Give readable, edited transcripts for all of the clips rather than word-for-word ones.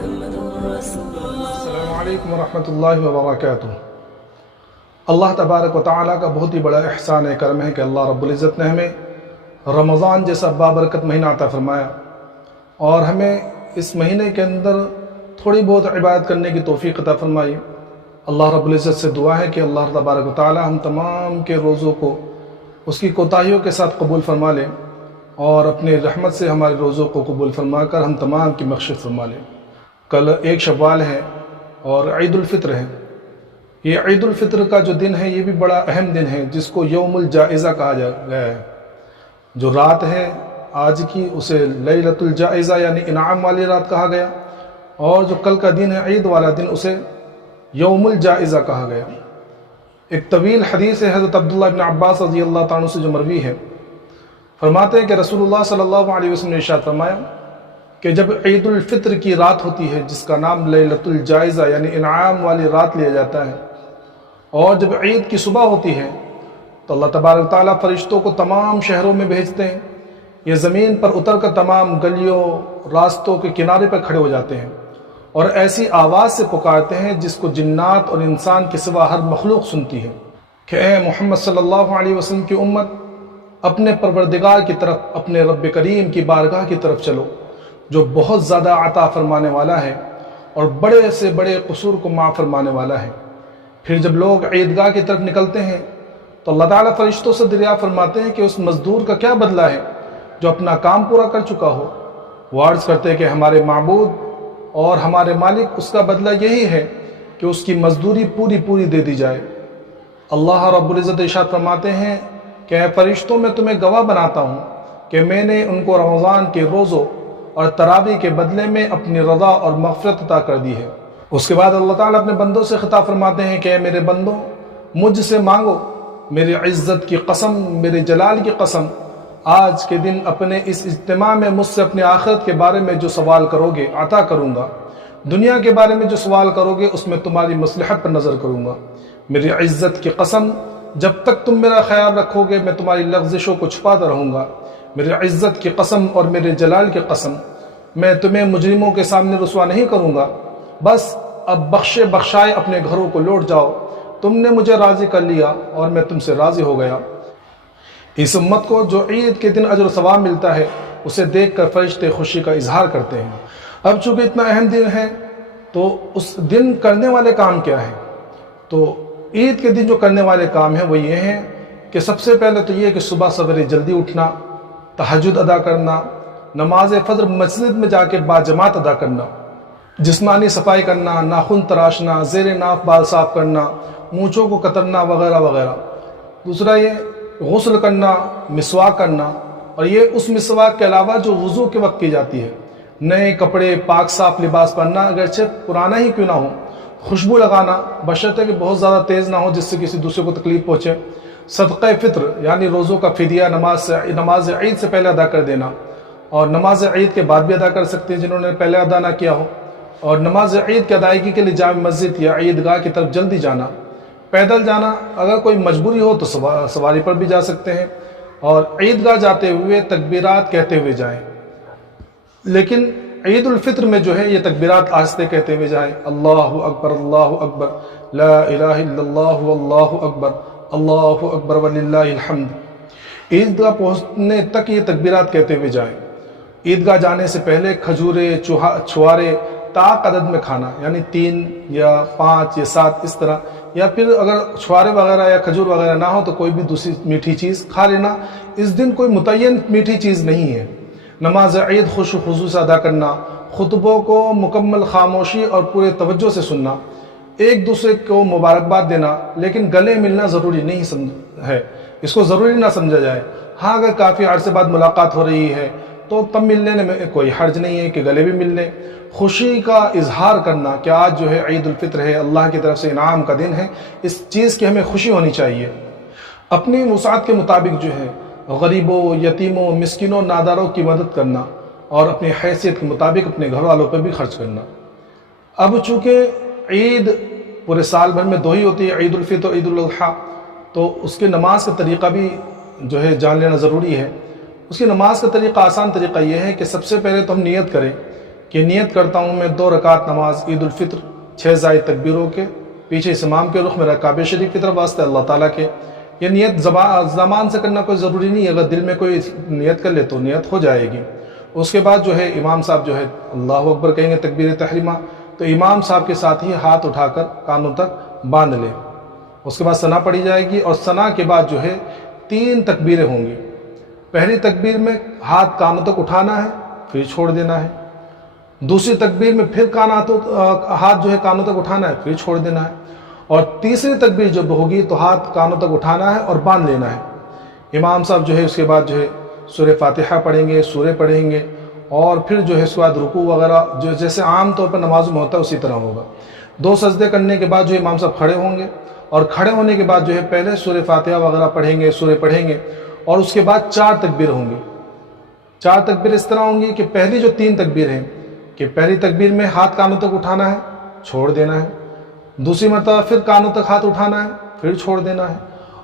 السلام علیکم ورحمۃ اللہ وبرکاتہ۔ اللہ تبارک و تعالیٰ کا بہت ہی بڑا احسان کرم ہے کہ اللہ رب العزت نے ہمیں رمضان جیسا بابرکت مہینہ عطا فرمایا اور ہمیں اس مہینے کے اندر تھوڑی بہت عبادت کرنے کی توفیق عطا فرمائی۔ اللہ رب العزت سے دعا ہے کہ اللہ تبارک و تعالیٰ ہم تمام کے روزوں کو اس کی کوتاہیوں کے ساتھ قبول فرما لے اور اپنے رحمت سے ہمارے روزوں کو قبول فرما کر ہم تمام کی مغفرت فرما لے۔ کل 1 شوال ہے اور عید الفطر ہے۔ یہ عید الفطر کا جو دن ہے یہ بھی بڑا اہم دن ہے، جس کو یوم الجائزہ کہا گیا ہے۔ جو رات ہے آج کی اسے لیلۃ الجائزہ یعنی انعام والی رات کہا گیا، اور جو کل کا دن ہے عید والا دن اسے یوم الجائزہ کہا گیا۔ ایک طویل حدیث ہے حضرت عبداللہ بن عباس رضی اللہ تعالیٰ عنہ سے جو مروی ہے، فرماتے ہیں کہ رسول اللہ صلی اللہ علیہ وسلم نے ارشاد فرمایا کہ جب عید الفطر کی رات ہوتی ہے، جس کا نام لیلۃ الجائزہ یعنی انعام والی رات لیا جاتا ہے، اور جب عید کی صبح ہوتی ہے تو اللہ تبارک تعالیٰ فرشتوں کو تمام شہروں میں بھیجتے ہیں۔ یہ زمین پر اتر کر تمام گلیوں راستوں کے کنارے پر کھڑے ہو جاتے ہیں اور ایسی آواز سے پکارتے ہیں جس کو جنات اور انسان کے سوا ہر مخلوق سنتی ہے کہ اے محمد صلی اللہ علیہ وسلم کی امت، اپنے پروردگار کی طرف، اپنے رب کریم کی بارگاہ کی طرف چلو، جو بہت زیادہ عطا فرمانے والا ہے اور بڑے سے بڑے قصور کو معاف فرمانے والا ہے۔ پھر جب لوگ عیدگاہ کی طرف نکلتے ہیں تو اللہ تعالیٰ فرشتوں سے دریافت فرماتے ہیں کہ اس مزدور کا کیا بدلہ ہے جو اپنا کام پورا کر چکا ہو۔ وہ عرض کرتے ہیں کہ ہمارے معبود اور ہمارے مالک، اس کا بدلہ یہی ہے کہ اس کی مزدوری پوری دے دی جائے۔ اللہ رب العزت ارشاد فرماتے ہیں کہ اے فرشتوں، میں تمہیں گواہ بناتا ہوں کہ میں نے ان کو رمضان کے روزوں اور تراویح کے بدلے میں اپنی رضا اور مغفرت عطا کر دی ہے۔ اس کے بعد اللہ تعالیٰ اپنے بندوں سے خطاب فرماتے ہیں کہ اے میرے بندوں، مجھ سے مانگو، میری عزت کی قسم، میرے جلال کی قسم، آج کے دن اپنے اس اجتماع میں مجھ سے اپنے آخرت کے بارے میں جو سوال کرو گے عطا کروں گا، دنیا کے بارے میں جو سوال کرو گے اس میں تمہاری مصلحت پر نظر کروں گا۔ میری عزت کی قسم، جب تک تم میرا خیال رکھو گے میں تمہاری لغزشوں کو چھپاتا رہوں گا۔ میری عزت کی قسم اور میرے جلال کی قسم، میں تمہیں مجرموں کے سامنے رسوا نہیں کروں گا۔ بس اب بخشائے اپنے گھروں کو لوٹ جاؤ، تم نے مجھے راضی کر لیا اور میں تم سے راضی ہو گیا۔ اس امت کو جو عید کے دن اجر و ثواب ملتا ہے اسے دیکھ کر فرشتے خوشی کا اظہار کرتے ہیں۔ اب چونکہ اتنا اہم دن ہے تو اس دن کرنے والے کام کیا ہیں؟ تو عید کے دن جو کرنے والے کام ہیں وہ یہ ہیں کہ سب سے پہلے تو یہ کہ صبح سویرے جلدی اٹھنا، تہجد ادا کرنا، نماز فجر مسجد میں جا کے باجماعت ادا کرنا، جسمانی صفائی کرنا، ناخن تراشنا، زیر ناف بال صاف کرنا، مونچھوں کو کترنا وغیرہ وغیرہ۔ دوسرا یہ غسل کرنا، مسواک کرنا، اور یہ اس مسواک کے علاوہ جو وضو کے وقت کی جاتی ہے۔ نئے کپڑے، پاک صاف لباس پہننا، اگرچہ پرانا ہی کیوں نہ ہو۔ خوشبو لگانا، بشرطے کہ بہت زیادہ تیز نہ ہو جس سے کسی دوسرے کو تکلیف پہنچے۔ صدقہ فطر یعنی روزوں کا فدیہ نماز عید سے پہلے ادا کر دینا، اور نماز عید کے بعد بھی ادا کر سکتے ہیں جنہوں نے پہلے ادا نہ کیا ہو۔ اور نماز عید کی ادائیگی کے لیے جامع مسجد یا عیدگاہ کی طرف جلدی جانا، پیدل جانا، اگر کوئی مجبوری ہو تو سواری پر بھی جا سکتے ہیں، اور عیدگاہ جاتے ہوئے تکبیرات کہتے ہوئے جائیں۔ لیکن عید الفطر میں جو ہے یہ تکبیرات آہستہ کہتے ہوئے جائیں، اللہ اکبر اللہ اکبر، لا الہ الا اللہ واللہ اکبر، اللہ اکبر وللہ الحمد۔ عیدگاہ پہنچنے تک یہ تکبیرات کہتے ہوئے جائیں۔ عیدگاہ جانے سے پہلے کھجورے، چھوارے طاق عدد میں کھانا، یعنی 3 یا 5 یا 7 اس طرح، یا پھر اگر چھوارے وغیرہ یا کھجور وغیرہ نہ ہو تو کوئی بھی دوسری میٹھی چیز کھا لینا۔ اس دن کوئی متعین میٹھی چیز نہیں ہے۔ نماز عید خوش و خضوع سے ادا کرنا، خطبوں کو مکمل خاموشی اور پورے توجہ سے سننا، ایک دوسرے کو مبارکباد دینا، لیکن گلے ملنا ضروری نہیں ہے، اس کو ضروری نہ سمجھا جائے۔ ہاں اگر کافی عرصے بعد ملاقات ہو رہی ہے تو تب ملنے میں کوئی حرج نہیں ہے کہ گلے بھی مل لیں۔ خوشی کا اظہار کرنا کہ آج جو ہے عید الفطر ہے، اللہ کی طرف سے انعام کا دن ہے، اس چیز کی ہمیں خوشی ہونی چاہیے۔ اپنی وسعت کے مطابق جو ہے غریبوں، یتیموں، مسکینوں، ناداروں کی مدد کرنا، اور اپنی حیثیت کے مطابق اپنے گھر والوں پر بھی خرچ کرنا۔ اب چونکہ عید پورے سال بھر میں 2 ہی ہوتی ہے، عید الفطر اور عید الاضحیٰ، تو اس کے نماز کا طریقہ بھی جو ہے جان لینا ضروری ہے۔ اس کی نماز کا طریقہ، آسان طریقہ یہ ہے کہ سب سے پہلے تو ہم نیت کریں کہ نیت کرتا ہوں میں 2 رکعت نماز عید الفطر 6 زائد تکبیروں کے پیچھے اس امام کے رخ میرا کعبہ شریف کی طرف واسطے اللہ تعالیٰ کے. یہ نیت زبان سے کرنا کوئی ضروری نہیں ہے، اگر دل میں کوئی نیت کر لے تو نیت ہو جائے گی. اس کے بعد جو ہے امام صاحب جو ہے اللہ اکبر کہیں گے تکبیر تحریمہ، تو امام صاحب کے ساتھ ہی ہاتھ اٹھا کر کانوں تک باندھ لے. اس کے بعد ثنا پڑھی جائے گی، اور ثنا کے بعد جو ہے 3 تکبیریں ہوں گی. پہلی تکبیر میں ہاتھ کانوں تک اٹھانا ہے پھر چھوڑ دینا ہے. دوسری تکبیر میں پھر ہاتھ جو ہے کانوں تک اٹھانا ہے پھر چھوڑ دینا ہے. اور تیسری تکبیر جب ہوگی تو ہاتھ کانوں تک اٹھانا ہے اور باندھ لینا ہے. امام صاحب جو ہے اس کے بعد جو ہے سورہ فاتحہ پڑھیں گے، سورے پڑھیں گے، اور پھر جو ہے اس کے بعد رکوع وغیرہ جو جیسے عام طور پر نمازوں میں ہوتا ہے اسی طرح ہوگا. 2 سجدے کرنے کے بعد جو امام صاحب کھڑے ہوں گے، اور کھڑے ہونے کے بعد جو ہے پہلے سورہ فاتحہ وغیرہ پڑھیں گے، سورے پڑھیں گے، اور اس کے بعد 4 تکبیر ہوں گی. 4 تکبیر اس طرح ہوں گی کہ پہلی جو 3 تکبیر ہیں کہ پہلی تکبیر میں ہاتھ کانوں تک اٹھانا ہے چھوڑ دینا ہے، دوسری مرتبہ پھر کانوں تک ہاتھ اٹھانا ہے پھر چھوڑ دینا ہے،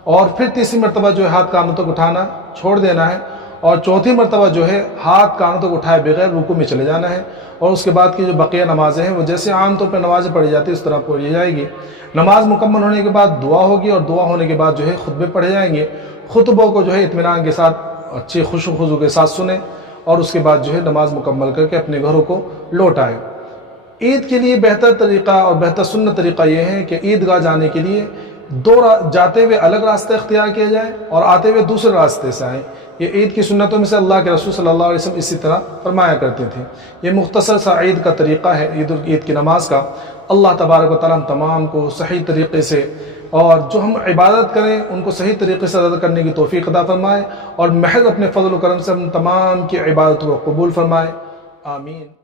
اور پھر تیسری مرتبہ جو ہے ہاتھ کانوں تک اٹھانا چھوڑ دینا ہے، اور چوتھی مرتبہ جو ہے ہاتھ کانوں تک اٹھائے بغیر رکوع میں چلے جانا ہے. اور اس کے بعد کی جو بقیہ نمازیں ہیں وہ جیسے عام طور پر نمازیں پڑھی جاتی ہیں اس طرح پڑھی جائے گی. نماز مکمل ہونے کے بعد دعا ہوگی، اور دعا ہونے کے بعد جو ہے خطبے پڑھے جائیں گے. خطبوں کو جو ہے اطمینان کے ساتھ اچھی خوش و خضوع کے ساتھ سنیں، اور اس کے بعد جو ہے نماز مکمل کر کے اپنے گھروں کو لوٹ آئیں. عید کے لیے بہتر طریقہ اور بہتر سنت طریقہ یہ ہے کہ عیدگاہ جانے کے لیے جاتے ہوئے الگ راستہ اختیار کیا جائے اور آتے ہوئے دوسرے راستے سے آئیں. یہ عید کی سنتوں میں سے اللہ کے رسول صلی اللہ علیہ وسلم اسی طرح فرمایا کرتے تھے. یہ مختصر سا عید کا طریقہ ہے عید کی نماز کا. اللہ تبارک و تعالیٰ ہم تمام کو صحیح طریقے سے اور جو ہم عبادت کریں ان کو صحیح طریقے سے ادا کرنے کی توفیق عطا فرمائے، اور محض اپنے فضل و کرم سے ہم تمام کی عبادت کو قبول فرمائے. آمین.